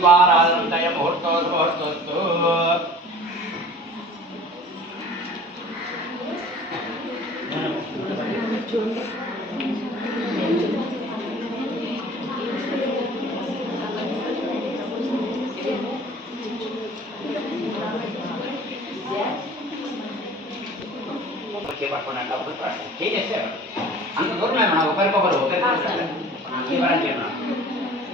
दीपाराधनतय मुहूर्तोस्तु అంత దూరమే మన ఒకరికొకరు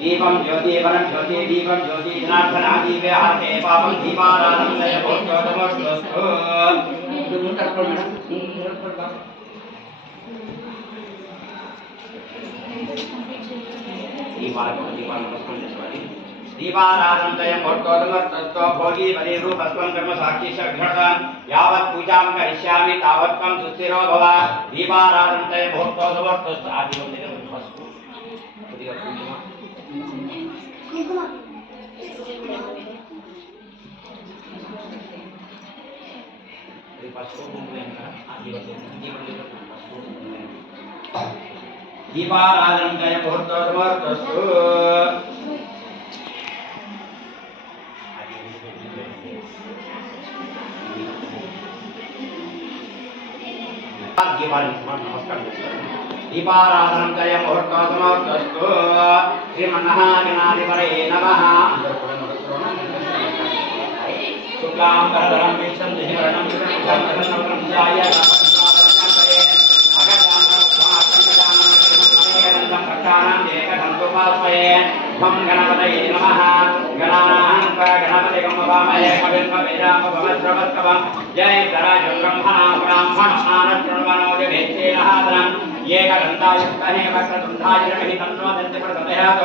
దీపం జ్యోతి పరం జ్యోతి దీపం జ్యోతి జనార్దన దీపే హారతే పాపం దీపారాధనయ భోజోదమోస్తు दीपाराधनतय मुहूर्तोदमस्तु भोगी बलिरूपस्त्वं कर्म साक्षी शघ्नता यावत् पूजां करिष्यामि तावत् त्वं सुस्थिरो भव दीपाराधनतय मुहूर्तोदमस्तु आदिवं निरवस्तु पुदिगा कुंकुम पशु कुंकुम आदिवं दीपाराधनतय मुहूर्तोदमस्तु नमस्कार दीपाराधनतय मुहूर्तोदमस्तु श्रीमन्नारायणाधिपतये नमः शुक्लांबरधरं विष्णुं दिशिवर्णं चतुर्भुजं प्रसन्नं ध्याय त्वं गणपतये नमः गणानां गणपतिं भवामहे कविं कवीनामभवस्रवस्तवं जय सराजं ब्रह्मणां ब्राह्मणानश्रवणोजभेच्छेनहादनं एकदन्तायुक्तहे वक्रतुण्डाय धीमहि तन्नो दन्ति प्रचोदयात्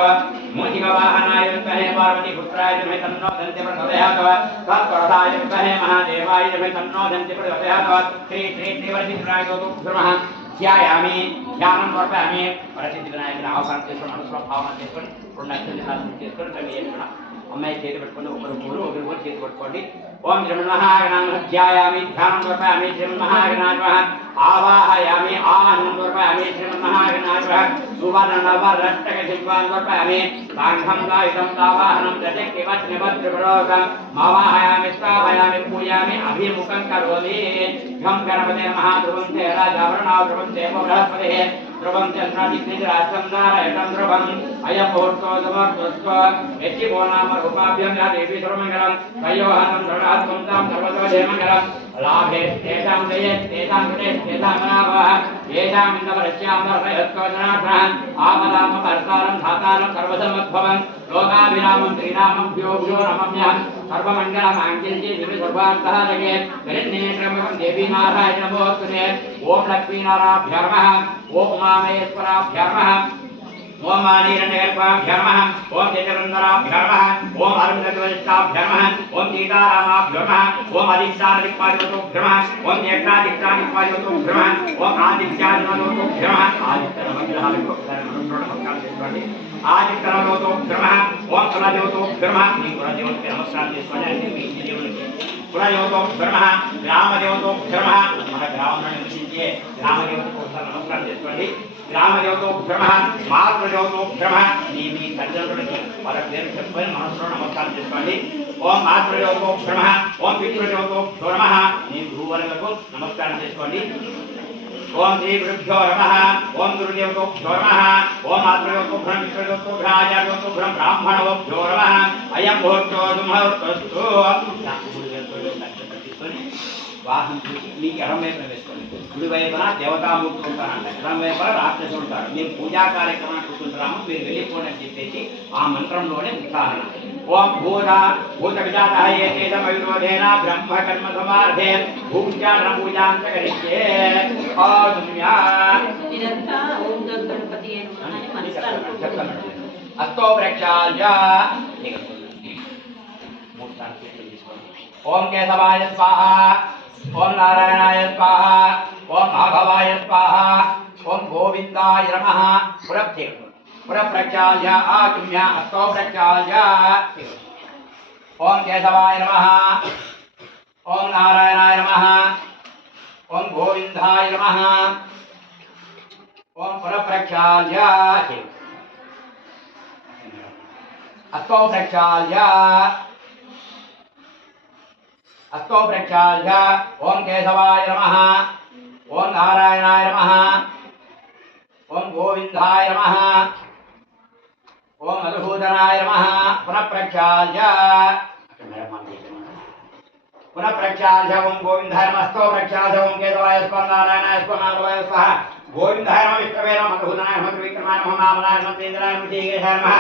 मूषिकवाहनाय विद्महे पार्वतीपुत्राय धीमहि तन्नो दन्ति प्रचोदयात् तत्पुरुषाय विद्महे महादेवाय धीमहि तन्नो दन्ति प्रचोदयात् श्री श्री श्रीवरसिद्धिविनायक नमः ध्यायामि ध्यानं कर्पयामि वरसिद्धिविनायकन आह्वानं చేసుకొని మనసులో భావన చేసుకొని రెండు అక్షరాలు ధ్యానం చేసుకొని కవి చేసుకున్నాం అమ్మాయి చేతి పట్టుకొని ఒకరు మూడు ఒకరు చేతి పట్టుకోండి ఓం శ్రీమన్మహాగణాం ధ్యాయామి ధ్యానం कर्पयामि श्रीमन्महागणाय आवाहयामि आवाहनं कर्पयामि श्रीमन्महागणाय सुवर्णनवरत्नक शिल्पान् कर्पयामि साङ्घं गायितं तावाहनं प्रत्यक्तिवच्निवत्रिपरोगं मावाहयामि स्थापयामि पूजयामि अभिमुखं करोमि घं गणपते नमः ध्रुवं ते राजावरणाव ध्रुवं ते बृहस्पतिः ध्रुवं चन्द्रादिग्निराष्ट्रं नारायणं ध्रुवम् अयं मुहूर्तोदमस्तु यच्चिवो नाम रूपाभ्यं या देवी सर्वमङ्गलं तयोहनं सर्वात्मं तां सर्वतो जयमङ्गलं लाभे तेषां जये तेषां कृते तेषां लाभः येषां इन्दवरस्यां वर्षयत्कोजनाथः आपदामपहर्तारं धातारं सर्वसमुद्भवं लोकाभिरामं श्रीरामं भ्यो भ्यो नमम्यहं सर्वमङ्गलमाङ्गल्ये दिव्य सर्वार्थः जगे गणेशनेत्रमकं देवी नारायण नमोस्तुते ॐ लक्ष्मीनारायणाभ्यो नमः ॐ उमामहेश्वराभ्यो नमः ओम आनीरण्यगर्भाभ्यो नमः ओम चैतन्यवराभ्यो नमः ओम अरुणध्वजताभ्यो नमः ओम सीतारामाभ्यो नमः ओम अधिष्ठानदिक्पादिवतोभ्यो नमः ओम नेत्रादिक्पादिवतोभ्यो नमः ओम आदित्यादिवतोभ्यो नमः आदित्यनमग्रहाभ्यो आदित्यनवतोभ्यो नमः ओम कुलदेवतोभ्यो नमः कुलदेवते नमस्कार कुलदेवतोभ्यो नमः ग्रामदेवतोभ्यो नमः మన గ్రామంలో నివసించే గ్రామదేవతకు నమస్కారం చేసుకోండి గ్రామదేవతోభ్యో నమః మాతృదేవతోభ్యో నమః మీ తల్లిదండ్రులకి వాళ్ళ పేరు చెప్పుకొని మనసులో నమస్కారం చేసుకోండి ఓం మాతృదేవతోభ్యో నమః ఓం పితృదేవతోభ్యో నమః మీ గురువులకు నమస్కారం చేసుకోండి ఓం శ్రీ గురుభ్యో నమః ఓం గురుదేవతోభ్యో నమః ఓం మాతృదేవతోభ్యో పితృదేవతోభ్యో ఆచార్యదేవతోభ్యో బ్రాహ్మణోభ్యో నమః అయం ముహూర్తోదమస్తు వాహనం చూసి మీకు ఎడం వైపున వేసుకోండి కుడి వైపున దేవతామూర్తులు ఉంటారంట ఎడం వైపున రాక్షసులు ఉంటారు మేము పూజా కార్యక్రమాన్ని కూర్చుంటున్నాము మీరు వెళ్ళిపోండి అని చెప్పేసి ఆ మంత్రంలోనే ఉదాహరణ ఓం భూత భూత విజాతయే తేజమవిరోధేన బ్రహ్మ కర్మ సమార్థే భూజాన పూజాంత కరిష్యే ఆదుమ్యా ఇదంతా ఓం గణపతి అని మనసులో చెప్తాను అస్తో ప్రక్షాల్య మూడు సార్లు తీసుకోండి ఓం కేశవాయ స్వాహా ओम नारायणाय स्वाहा ओम माधवाय स्वाहा ओम गोविंदाय नमः पुरप्रक्षाल्य आगम्य अस्तो प्रक्षाल्य ओम केशवाय नमः ओम नारायणाय नमः ओम गोविंदाय नमः ओम पुरप्रक्षाल्य अस्तो प्रक्षाल्य ओम केशवाय नमः ओम नारायणाय नमः ओम गोविंदाय नमः ओम मधुसूदनाय नमः पुनः प्रक्षाल्य ओम गोविंदाय नमः स्तो प्रक्षाल्य ओम केशवाय नमः नारायणाय नमः माधवाय नमः गोविंदाय नमः विष्णवे नमः मधुसूदनाय नमः त्रिविक्रमाय नमः वामनाय नमः तेन्द्राय नमः ऋषिकेशाय नमः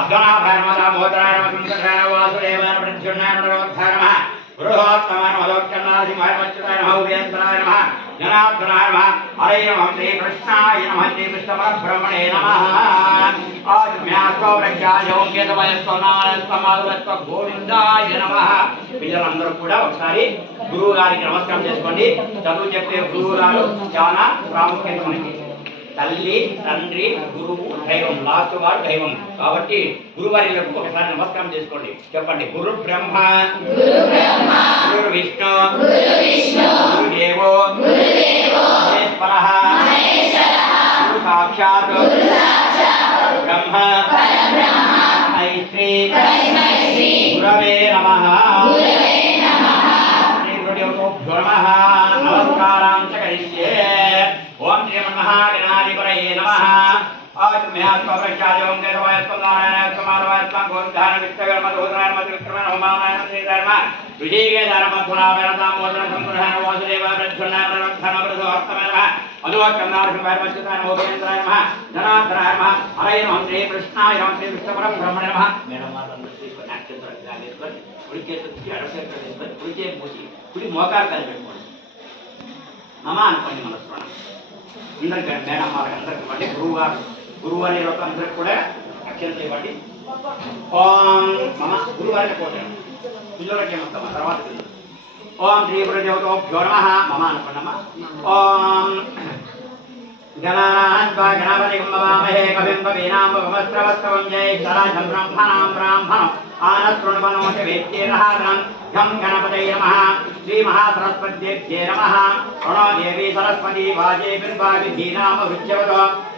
अब्दनाभाय नमः दामोदराय नमः सुन्दराय नमः वासुदेवाय नमः प्रद्युम्नाय नमः रोधाय नमः बृहत्तमाय नमः लोकनाथसिंहाय नमः अच्युताय नमः उभयन्तराय नमः जनार्दनाय नमः हरे नमः श्री कृष्णाय नमः श्री कृष्ण परब्रह्मणे नमः आज म्यास्तो प्रज्ञाय ओम केशवाय नारायणाय माधवाय गोविंदाय नमः పిల్లలందరూ కూడా ఒకసారి గురువు గారికి నమస్కారం చేసుకోండి చదువు చెప్పే గురువు గారు చాలా ప్రాముఖ్యత మనకి తల్లి తండ్రి గురువు దైవం లాస్ట్ వాడు దైవం కాబట్టి గురువారికి ఒకసారి నమస్కారం చేసుకోండి చెప్పండి గురు బ్రహ్మ గురు విష్ణు గురుదేవో మహేశ్వరః గురు సాక్షాత్ బ్రహ్మ శ్రీ గురవే నమః శ్రీ గురుదేవో నమః నమస్కారం చ కరిష్యే ओम श्री महागणाधिपतये नमः आज मैं आपको प्रचार ओम केशवाय नारायणाय माधवाय गोविंदाय विष्णवे मधुसूदनाय नमः त्रिविक्रमाय नमः वामनाय नमः तेन्द्राय नमः ऋषिकेशाय नमः पुनावय नमः दामोदराय नमः वासुदेवाय प्रद्युम्नाय नमः रोधाय नमः बृहत्तमाय नमः मधुसूदनाय नमः अच्युताय नमः उभयन्तराय नमः जनार्दनाय नमः हरे नमः श्री कृष्णाय नमः श्री कृष्ण परब्रह्मणे नमः मेरा माता श्री नक्षत्र जागेश्वर उड़के तुझे अड़से कर उड़के मूची उड़ी मोकार कर बेटो मम అనుకోండి మనస్సులో అందరికీ మేడం అందరికీ ఇవ్వండి గురువు అనే ఒక అందరికి కూడా అక్షంతలు ఇవ్వండి ఓం మమ గురువు అనే పోతాను పిల్లలకి ఏమంటామా తర్వాత ఓం శ్రీ గురుదేవతో నమః మమ అనుకున్నామా ఓం గణానాన్వా గణపతిం మవామహే కవిం కవీనాం ఉపమస్త్రవస్త్రవం జయేశ్వరాజం బ్రహ్మణాం బ్రాహ్మణం ఆనశృణ్వనోచ వేత్యేరహారం ఘం గణపతये నమః श्री महासरस्वत्यै नमः प्रणो देवी सरस्वती वाजे बिर्भाविधीनाम वृज्यवतो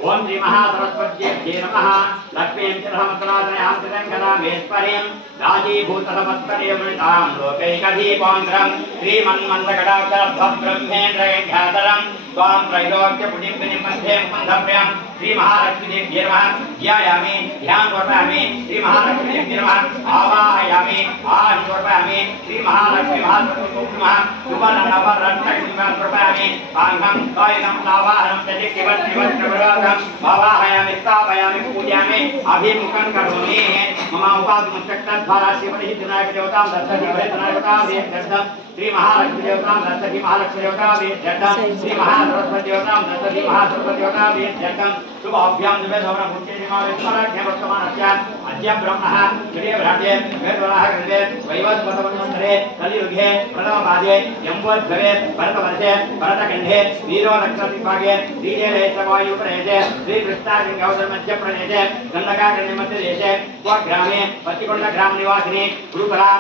ओम श्री महासरस्वत्यै नमः लक्ष्मीं च सहस्राजनयां त्रिदङ्गदामेश्वरीं राजीभूतसमत्परे मृतां लोकैकदीपाङ्ग्रं श्रीमन्मन्दकटाक्षरब्रह्मेन्द्रयज्ञातरं त्वां त्रैलोक्यपुटिं मध्ये मुकुन्दभ्यं श्री महालक्ष्मीदेव्यै नमः ध्यायामि ध्यानपूर्वयामि श्री महालक्ष्मीदेव्यै नमः आवाहयामि आवाहयामि श्री महालक्ष्मी महासरस्वती सुवर्णनवरत्नकृपामि पाङ्गं कायनं नावाहनं चदिक्तिवत्तिवत्प्रवरागं भावाहयामि स्थापयामि पूजयामि अभिमुखं करोमि मम उपाधिमुक्तद्वारा शिवनिहितनायकदेवतां दत्तधिवैतनायकतां वेदं श्री महालक्ष्मी देवतां दत्तधि महालक्ष्मी देवतां वेदं श्री महासरस्वती देवतां दत्तधि महासरस्वती देवतां वेदं शुभाभ्यां दिवे सवनं मुच्चेमावेश्वराज्ञ वर्तमानस्य अद्य ब्रह्मः श्रीव्राट्ये वेदवराह कृते वैवस्वतमन्वन्तरे कलियुगे प्रथमपादे यम्बोद्भवे भरतवर्षे भरतखण्डे वीरोदक्षिणविभागे श्रीजयलेशवायुप्रदेशे श्रीकृष्णासिंहौदमध्यप्रदेशे गण्डकाकर्णिमध्यदेशे स्वग्रामे पत्तिकोण्डग्रामनिवासिनी गुरुकला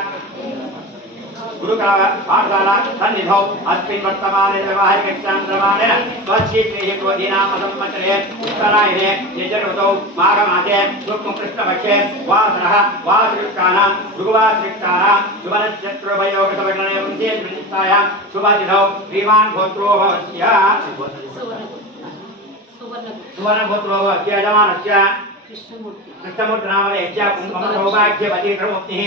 पाठशाला सन्निधौ अस्मिन् वर्तमाने व्यवहारिकक्षान्त्रमाणेन स्वच्छीश्रीः क्रोधीनाम संवत्सरे उत्तरायणे यजुर्वतौ माघमासे शुक्लकृष्णपक्षे वासरः वासयुक्तानां भृगुवासयुक्तानां शुभनक्षत्रोभयोगसवगणे वंशेऽस्मिन्निष्ठायां शुभतिथौ श्रीमान् गोत्रो भवस्य सुवर्णगोत्रो यजमानस्य कृष्णमूर्तिनामधेयस्य कुङ्कुमसौभाग्यवतीप्रमुक्तिः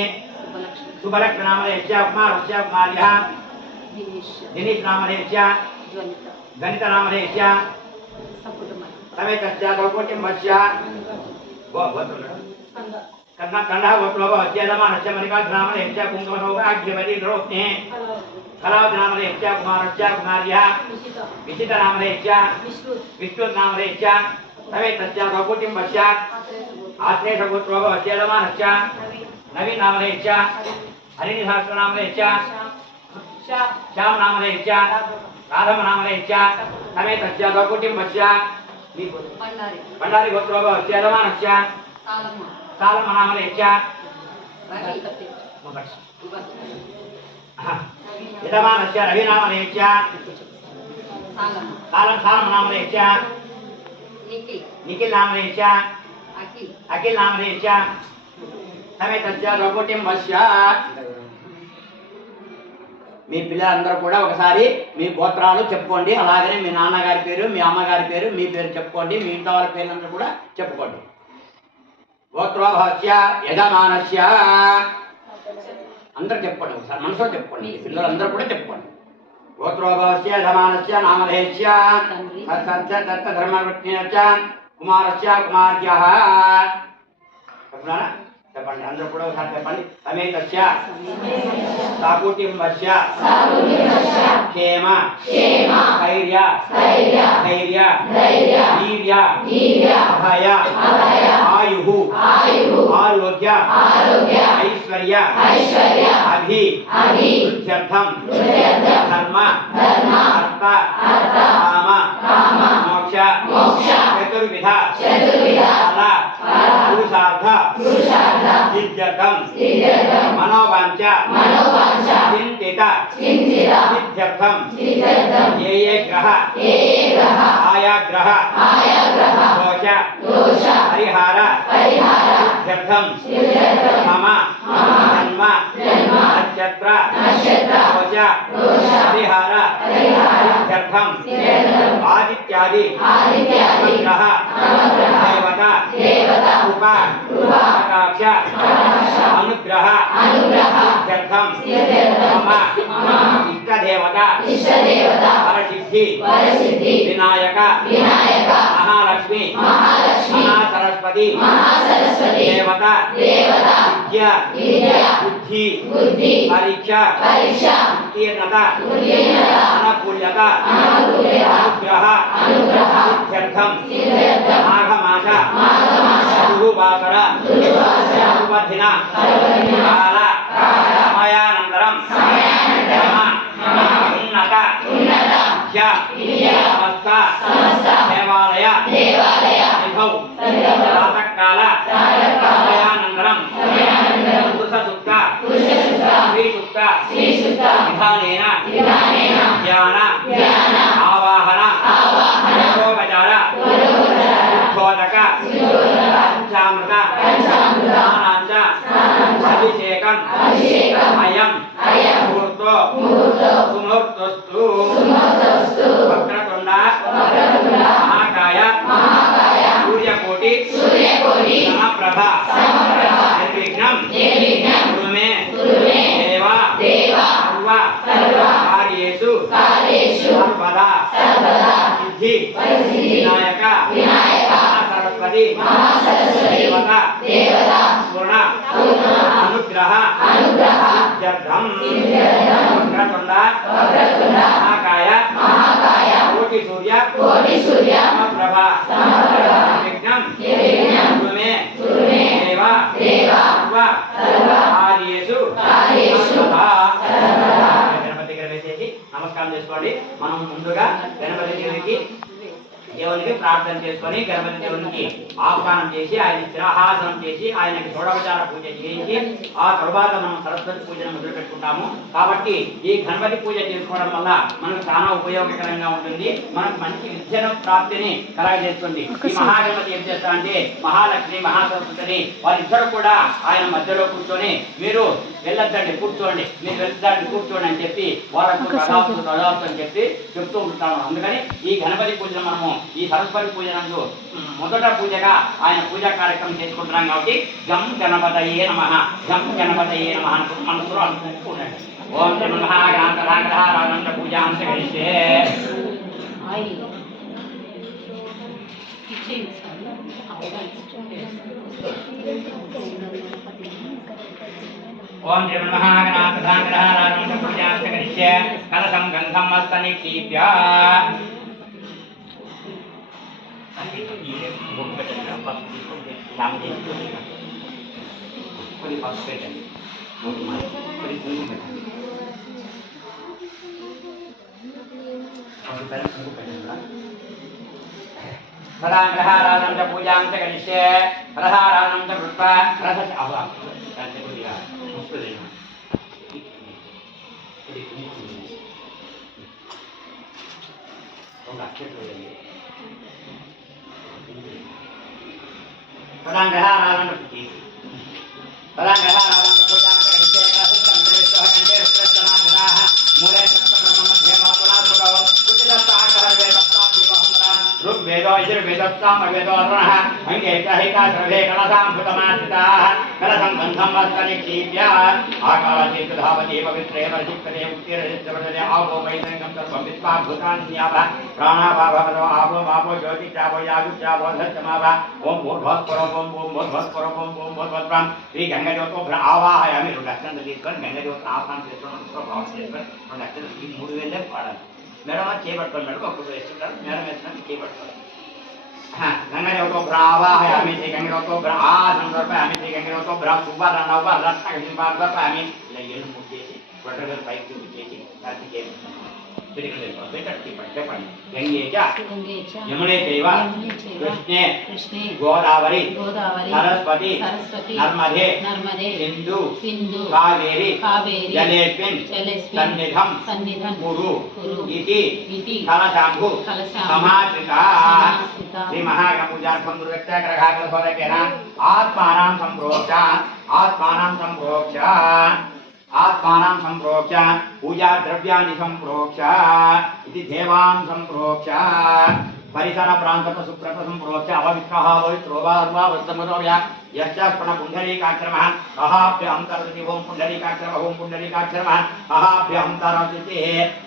शुभलक्षणामधेयस्य कुमारस्य कुमार्यः दिनेशनामधेयस्य गणितनामधेयस्य समेतस्य गौकोटिम्बस्य कन्नडः गोत्रो भवस्य यजमानस्य मल्लिकार्जुननामधेयस्य कुङ्कुमसौभाग्यवतीप्रमुक्तिः कलावतीनामधेयस्य कुमारस्य कुमार्यः विचितनामधेयस्य विष्णुनामधेयस्य समेतस्य गौकोटिम्बस्य आत्रेयगोत्रो भवस्य यजमानस्य नवीन नामधेयस्य हरिनिशास्त्रनामधेयस्य श्याम नामधेयस्य राधम नामधेयस्य समेतस्य गौकुटिम्बस्य भण्डारी गोत्रो भवस्य यजमानस्य सालम नामधेयस्य यजमानस्य रवि नामधेयस्य सालम नामधेयस्य निखिल नामधेयस्य अखिल नामधेयस्य సమేతస్య ద్రౌపదీంబస్య. మీ పిల్లలందరూ కూడా ఒకసారి మీ గోత్రాలు చెప్పుకోండి. అలాగనే మీ నాన్నగారి పేరు, మీ అమ్మగారి పేరు, మీ పేరు చెప్పుకోండి. మీ ఇంట్లో వాళ్ళ పేర్లందరూ కూడా చెప్పుకోండి. గోత్రోభవస్య యజమానస్య. అందరూ చెప్పుకోండి, ఒకసారి మనసులో చెప్పుకోండి. మీ పిల్లలందరూ కూడా చెప్పుకోండి. గోత్రోభవస్య యజమానస్య నామధేయస్య సత్సత్య దత్త ధర్మవృత్తినశ్చ కుమారస్య కుమార్యః. చెప్పండి, అందరూ కూడా ఒకసారి చెప్పండి. సమేతస్య సకుటుంబస్య క్షేమ ధైర్య వీర్య అభయ ఆయు ఆరోగ్య ఐశ్వర్య అభివృద్ధ్యర్థం ధర్మ అర్థ కామ మోక్ష చతుర్విధ ఫల పురుషార్థ సిద్ధ్యర్థం మనోవాంఛ చింతిత సిద్ధ్యర్థం ఏ ఏ గ్రహ ఆయా గ్రహ దోష పరిహార సిద్ధ్యర్థం మమ జన్మ నక్షత్ర దోష పరిహార సిద్ధ్యర్థం ఆదిత్యాది గ్రహ దేవత కృపా కటాక్ష అనుగ్రహ సిద్ధ్యర్థం మమ ఇష్టదేవత వరసిద్ధి వినాయక మహాలక్ష్మి మహాసరస్వతి దేవత విద్య బుద్ధి పరీక్ష ఉత్తీర్ణత అనుకూల్యత అనుగ్రహ సిద్ధ్యర్థం మాఘమాస గురువాసర సర్వదిన కాల సమయానంతరం ఉన్నత సమస్త దేవాలయ విధౌ ప్రాతకాల సమయానంతరం పురుషసూక్త శ్రీసూక్త విధానేన ధ్యాన ఆవాహన ఉపచార ఉద్బోధక పంచామృత స్నానాంచ అభిషేకం అయం ముహూర్తో సుముహూర్తోస్తు. వక్రతుండ మహాకాయ సూర్యకోటి సమప్రభ నిర్విఘ్నం కురు మే దేవా సర్వ కార్యేషు సర్వదా సిద్ధి వినాయక సరస్వతి దేవత పూర్ణ అనుగ్రహ సిద్ధ్యర్థం వక్రతుండ మహాకాయ కోటి సూర్య సమప్రభ నిర్విఘ్నం కురు మే దేవా సర్వ కార్యేషు సర్వదా. గణపతి దగ్గర వేసేసి నమస్కారం చేసుకోండి. మనం ముందుగా గణపతి దేవునికి ప్రార్థన చేసుకొని గణపతి దేవునికి ఆహ్వానం చేసి ఆయన శిరహాసనం చేసి ఆయనకి షోడోపచార పూజ చేయించి ఆ తరువాత మనం సరస్వతి పూజను మొదలు పెట్టుకుంటాము. కాబట్టి ఈ గణపతి పూజ చేసుకోవడం వల్ల మనకు చాలా ఉపయోగకరంగా ఉంటుంది. మనకు మంచి విద్యను ప్రాప్తిని కలగజేస్తుంది. ఈ మహాగణపతి ఏం చేస్తా అంటే మహాలక్ష్మి మహాసరస్వతిని వారిద్దరు కూడా ఆయన మధ్యలో కూర్చొని మీరు వెళ్ళొద్దండి కూర్చోండి, మీరు వెళ్ళొద్దండి కూర్చోండి అని చెప్పి వాళ్ళకు తదాస్తు అని చెప్పి చెప్తూ ఉంటాము. అందుకని ఈ గణపతి పూజను మనము ఈ సరస్వతి పూజ నందు మొదట పూజగా ఆయన పూజా కార్యక్రమం చేసుకుంటున్నాం. కాబట్టి గం గణపతయే నమః అనుకుంటూ మనసులో అనుకుంటూ ఉండండి. ఓం మహాగణాంత పూజాంశ గరిష్టే. ఓం మహాగణాంత పూజాంశ గరిష్టే. కలశం గంధం మస్త నిక్షిప్య కొద్ది పసుపు పెట్టండి, కొద్ది కుంకుమ పెట్టండి, ప్రధాగ్రహారాధం చ పూజాం చ కరిష్యే. ప్రధారాధం చ కృత్వా రథ కొద్దిగా ప్రధాగ్రహారాధం तदा ग्रहाराधन पूजा करिष्ये ग्रहस्थं देवस्वः कंठे रुद्रश्चनादिनाः मूले सप्तब्रह्म मध्ये महत्वनास्पदौ कुटिलस्ताकरवे सप्ताब्दिवहन्द्रा ऋग्वेदो यजुर्वेदो सामवेदो अरुणः अंगे चहिता सर्वे कलसां भूतमाश्रिताः कलसं गन्धं वस्तनिक्षीप्य आकाशे धावति पवित्रे वर्षिक्ते उत्तीर्णचित्रपदे आवो वैदङ्गं सर्वं विद्वा भूतान्यावः प्राणाभावो आवो मापो ज्योतिषावो याजुषावो धर्तमावः ओम भूर्भस्वरम् ओम भूर्भस्वरम् ओम भूर्भस्वरम् श्री गंगाज्योतो आवाहयामि रुद्राक्षं తీసుకొని గంగాజ్యోతి ఆహ్వానం చేసుకొని భావం చేసుకొని रुद्राक्षं ఈ మూడు వేలే పాడాలి మేడం చేపట్టుకోండి మేడం ఒక్కొక్క వేసుకుంటారు మేడం వేసినట్టు చేపట్టుకోండి गंगाज्योतो आवाहयामि श्री गंगाज्योतो आ समर्पयामि श्री गंगाज्योतो सुवर्णनव रत्नहिंबार्पयामि ఇలా ఏళ్ళు ముట్టేసి వటగల్ పైకి చూపించేసి కార్తికేయ गंगे यमुने चैव कृष्णे गोदावरी सरस्वती नर्मदे सिंधु कावेरी जलेस्मिन् सन्निधं कुरु इति कलशाम्भु समाश्रिता श्री महागणपूजार्थं दुर्गच्छाग्रहाग्रहोदकेन आत्मानां संप्रोक्ष पूजा द्रव्यानि संप्रोक्ष इति देवान् संप्रोक्ष परिसर प्रान्तत सुप्रत संप्रोक्ष अववित्रः पवित्रोवा वस्तमरोया यश्चस्पण पुण्डरीकाक्षरमः अहाभ्य अंतरति ओम पुण्डरीकाक्षरमः ओम पुण्डरीकाक्षरमः अहाभ्य अंतरति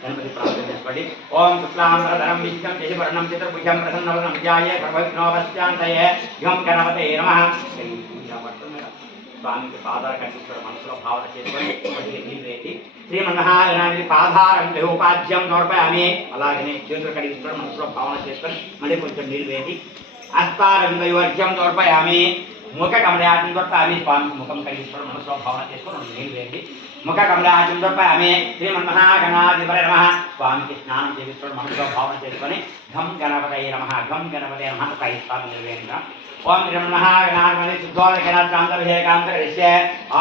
गणपति प्रार्थना ओम शुक्लांबरधरं विष्णुं शशिवर्णं चतुर्भुजं प्रसन्नवदनं ध्याये सर्वविघ्नोपशान्तये गं गणपते नमः। स्वामी के पादार कंठेश्वर मनसुलो भावना చేసుకొని నిలబెట్టి శ్రీమన్నారాయణానికి పాదారం దేవోపాద్యం నోర్పయామి అలాగనే చేతులు కడిగిస్తారు మనసులో భావన చేసుకొని మళ్ళీ కొంచెం నిలబెట్టి అస్తారంగయోర్ఘ్యం నోర్పయామి ముఖ కమలాయతం నోర్పయామి స్వామి ముఖం కడిగిస్తారు మనసులో భావన చేసుకొని నిలబెట్టి ముఖ కమలాయతం నోర్పయామి శ్రీమన్నాగణాధిపతయ నమః స్వామికి స్నానం చేయిస్తారు మనసులో భావన చేసుకొని ఘం గణపతయ నమః కై స్వామి నిలబెట్టిన ओम नमः गणाधिपति शुद्धोदकनाथान्तर्भिषेकान्तरिष्ये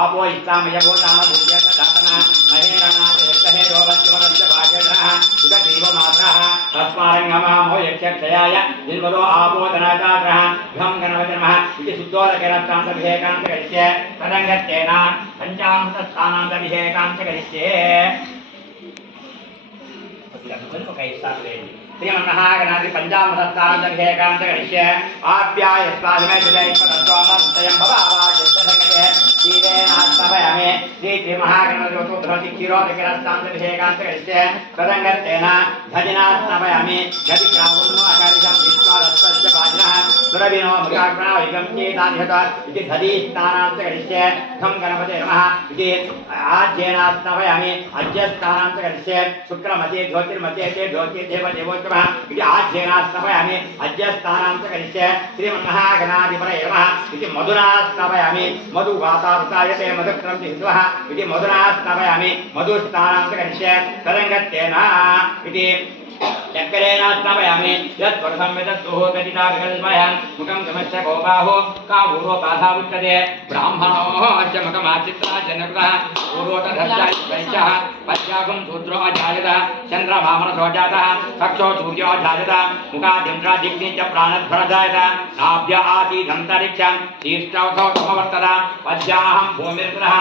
आपो इष्टामयभूताम भूत्यर्थ दातना महेरणाथ हृदहे रोवच्चवरश्च भाग्यग्रहः उदग्रीवमात्रः तस्मारङ्गमामो यक्षक्षयाय जिन्वदो आपो धनाताग्रहः घं गणपति नमः इति शुद्धोदकनाथान्तर्भिषेकान्तरिष्ये तदङ्गत्तेन पञ्चामृतस्थानान्तर्भिषेकान्तरिष्ये श्रीमन्महागणाधि पंचामृतस्थानान्तर्भिषेकान्तरिष्ये आप्याय स्वामिमे सुदयस्वतस्वामस्तयं भवावाजस्वसङ्गते श्रीरेणास्तवयामि श्रीमहागणपतियोतो धृति क्षीरोदकरस्तान्तर्भिषेकान्तरिष्ये तदङ्गत्तेन धजिनास्तवयामि गतिग्रावन्नो अकारिशं विश्वादस्तस्य वाजिनः सुरविनो मृगाग्राविगं चेतान्यत इति धदीस्थानान्तरिष्ये खं गणपते नमः इति आज्येनास्तवयामि अज्यस्थानान्तरिष्ये शुक्रमते ज्योतिर्मते ते ज्योतिर्देव देवोत्तमः इति आज्येनास्तवयामि अज्यस्थानान्तरिष्ये श्रीमन्महागणाधिपतये नमः इति मधुनास्तवयामि मधुवातावृतायते मधुक्रमति हिन्दवः इति मधुनास्तवयामि मधुस्थानान्तरिष्ये तदङ्गत्तेन इति चक्रेणास्तवयामि यत्पुरुषंविदस्तुः गतिताभिकल्पयन् मुखं गमश्च गोबाहो कावूरोपाधा उच्यते ब्राह्मणोः अस्य मुखमाचित्रा जनकृतः पूर्वोतधश्चः पश्चागुं शूद्रो अजायत चन्द्रमामनसो जातः चक्षो सूर्यो अजायत मुखादिन्द्रादिग्नि च प्राणध्वरजायत नाभ्य आसीदन्तरिक्षं शीर्षौथौ समवर्तत पश्चाहं भूमिर्गृहः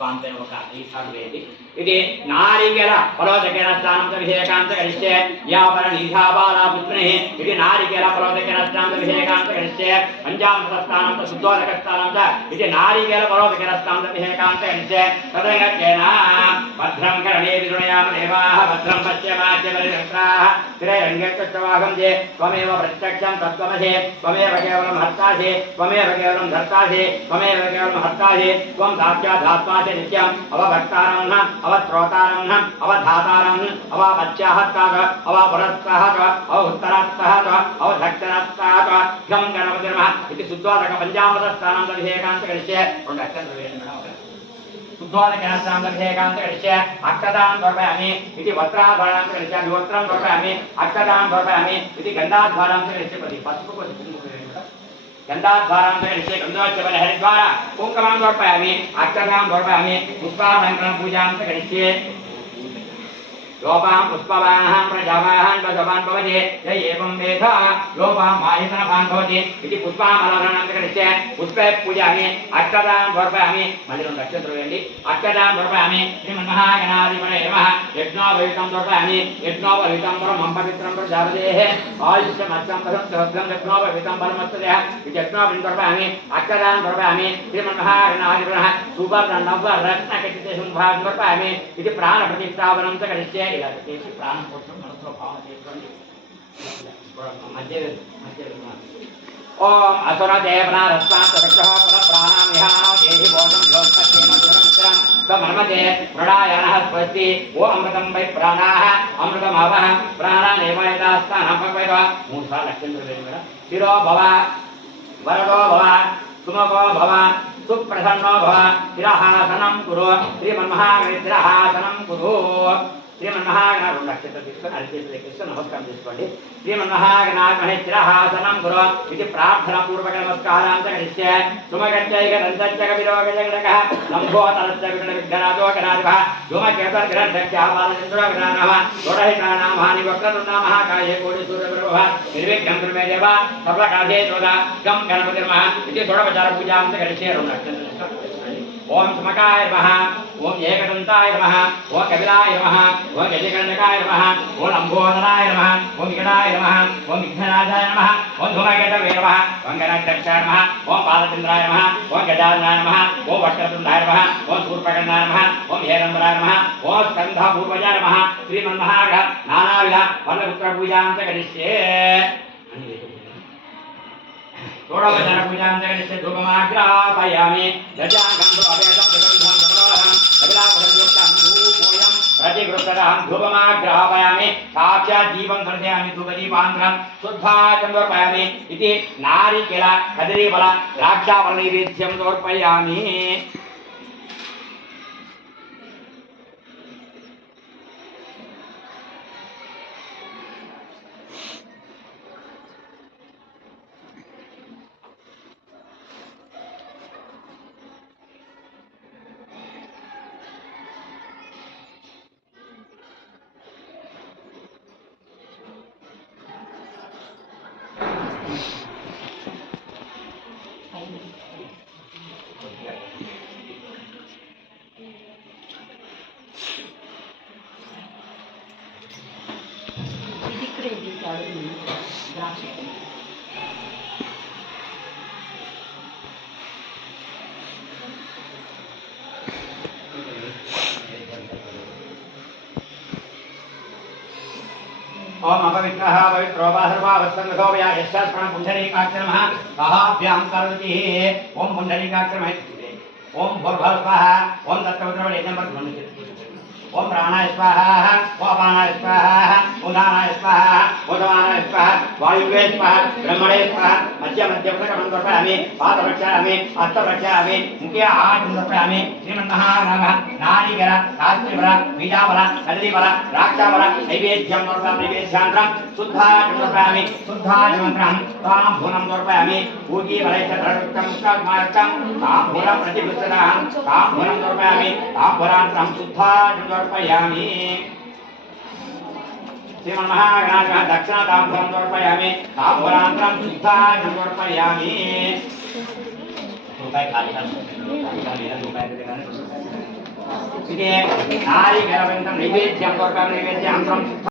स्वांतेन ఒక ఈసారి వేది ఇది నారికేల ఫలోదకేన స్థానాంతర్భిషేకాంతరిష్యే యాపరణీధాబాలా పుత్రిః ఇది నారికేల ఫలోదకేన స్థానాంతర్భిషేకాంతరిష్యే పంచామృత స్థానాంత శుద్ధోదక స్థానాంత ఇది నారికేల ఫలోదకేన స్థానాంతర్భిషేకాంతరిష్యే తదగత్యేన భద్రం కరణే విరుణయామ దేవాః భద్రం పశ్యమాచ్య పరిరక్షాః త్రైరంగకృష్ణవాగం దే త్వమేవ ప్రత్యక్షం తత్వమసి త్వమేవ కేవలం హర్తాసి త్వమేవ కేవలం ధర్తాసి త్వమేవ కేవలం హర్తాసి త్వం సాక్షాదాత్మాసి नित्यं अवभक्तारं अवत्रोतारं अवधातारं अवपच्चाहत्ताक अवपुरस्ताहक अवउत्तरस्ताहक अवदक्षिणस्ताहक घं गणपति नमः इति शुद्धोदक पंचामृतस्थानान्तर्भिषेकान्तरिष्ये शुद्धोदकस्थानान्तर्भिषेकान्तरिष्ये अक्षतां समर्पयामि इति वस्त्राधारान्तरिष्ये विवस्त्रं समर्पयामि अक्षतां समर्पयामि इति गन्धाध्वारान्तरिष्ये पशुपु गन्धाध्वारान्तरिष्ये गन्धोच्चबल हरिद्वार कुङ्कुमं समर्पयामि अक्षतां समर्पयामि पुष्पालङ्करणं पूजां करिष्ये लोपां पुष्पवाहां प्रजावाहान् भगवान् भवति य एवं वेद लोपां माहितनवान् भवति इति पुष्पामलाभरणन्तकरिष्ये पुष्पे पूजयामि अक्षतां समर्पयामि मళ్ళీ రెండు అక్షతలు వేయండి अक्षतां समर्पयामि श्रीमन्महागणाधिपतये नमः यज्ञोपवीतं समर्पयामि यज्ञोपवीतं परमं पवित्रं प्रजापतेः आयुष्यमस्तं सहस्रं यज्ञोपवीतं परमस्तदः इति यज्ञोपवीतं समर्पयामि अक्षतां समर्पयामि श्रीमन्महागणाधिपतः सुवर्णनवरत्नखचितेषु भागं समर्पयामि इति प्राणप्रतिष्ठापनं च करिष्ये ఇలా చేసి ప్రాణం కోసం మనసులో భావన చేసుకోండి మధ్య ఓం అసుర దేవనా రస్తాంతరక్షః పుర ప్రాణామిహానో దేహి బోధం జ్యోత్పత్యేన సురమిత్రం సమర్మతే ప్రణాయానః స్వస్తి ఓ అమృతం వై ప్రాణాః అమృతమావః ప్రాణానేవ యదాస్తానం భగవత మూసా లక్ష్మీ వేద శిరో భవ వరదో భవ సుమగో భవ సుప్రసన్నో భవ శిరహాసనం కురు శ్రీమన్మహాగణాసనం కురు శ్రీమన్మహాగణ రెండు నక్షత్రం తీసుకొని అరిచేతులు నమస్కారం చేసుకోండి శ్రీమన్మహాగణాగ్రహే చిరహాసనం గురు ఇది ప్రార్థన పూర్వక నమస్కారాంత కరిష్యే సుమగత్యైక దంతచ్చక విలోకజగడక లంబోతరచ్చ విఘ్న విఘ్నరాజోకరాధిప ధూమకేతర్గ్రహధ్యక్షాపాలచంద్రోగ్రహణః దోఢహితానామాని వక్రతుండా మహాకాయే కోటి సూర్యప్రభ నిర్విఘ్నం కురు మే దేవ సఫలకార్యే చోదా గం గణపతిర్మః ఇది షోడోపచార పూజాంత కరిష్యే రెండు నక్షత్రం ओम समकाय नमः ओम एकदंताय नमः ओम कपिलाय नमः ओम गजकर्णकाय नमः ओम लंबोदराय नमः ओम विकटाय नमः ओम विघ्नराजाय नमः ओम धूमकेतवे नमः ओम गणाध्यक्षाय नमः ओम बालचंद्राय नमः ओम गजाननाय नमः ओम वक्रतुंडाय नमः ओम शूर्पकर्णाय नमः ओम हेरंबराय नमः ओम स्कंधपूर्वजाय नमः श्रीमन्महागण नानाविध वरपुत्र पूजां च करिष्ये षोडशोपचार पूजां च करिष्ये धूपमाग्रापयामि गजाननं अवेदं जगन्धं जगन्नाथं कपिलाभं युक्तं धूपोऽयं प्रतिगृह्यतां धूपमाग्रापयामि साक्षात् दीपं दर्शयामि धूपदीपान्तरं शुद्धाचं समर्पयामि इति नारिकेल कदलीफल द्राक्षाफलनैवेद्यं समर्पयामि ओम अपवित्रः पवित्रो वा सर्वावस्थांगतो वया यस्यास्मः पुण्डरीकाक्षरमः सहाभ्यां करोति ओम पुण्डरीकाक्षरमः ओम भूर्भुवः स्वाहा ओम तत्त्वमन्त्रवले नंबर 1 ओम प्राणाय स्वाहा ओम अपानाय स्वाहा ओम उदानाय स्वाहा ओम समानाय स्वाहा वायुवे स्वाहा ब्रह्मणे स्वाहा मध्य मध्यपदकमं समर्पयामि पादप्रक्षामि हस्तप्रक्षामि मुखे आहारं समर्पयामि श्रीमन्महागणः नारिकेल शास्त्रीफल बीजाफल कदलीफल द्राक्षाफल नैवेद्यं समर्पयामि नैवेद्यान्तरं शुद्धाचं समर्पयामि शुद्धाचमन्त्रं ताम्बूलं समर्पयामि पूगीफलैश्चक्रयुक्तं मुक्तात्मायुक्तं ताम्बूलं प्रतिगृह्यतां ताम्बूलं समर्पयामि ताम्बूलान्तरं शुद्धाचं समर्पयामि श्रीमन्महागणाधिपः दक्षिणताम्बूलं समर्पयामि ताम्बूलान्तरं शुद्धाचं समर्पयामि रूपाय खाली नारिकेलपर्यन्तं नैवेद्यं समर्पयामि नैवेद्यान्तरं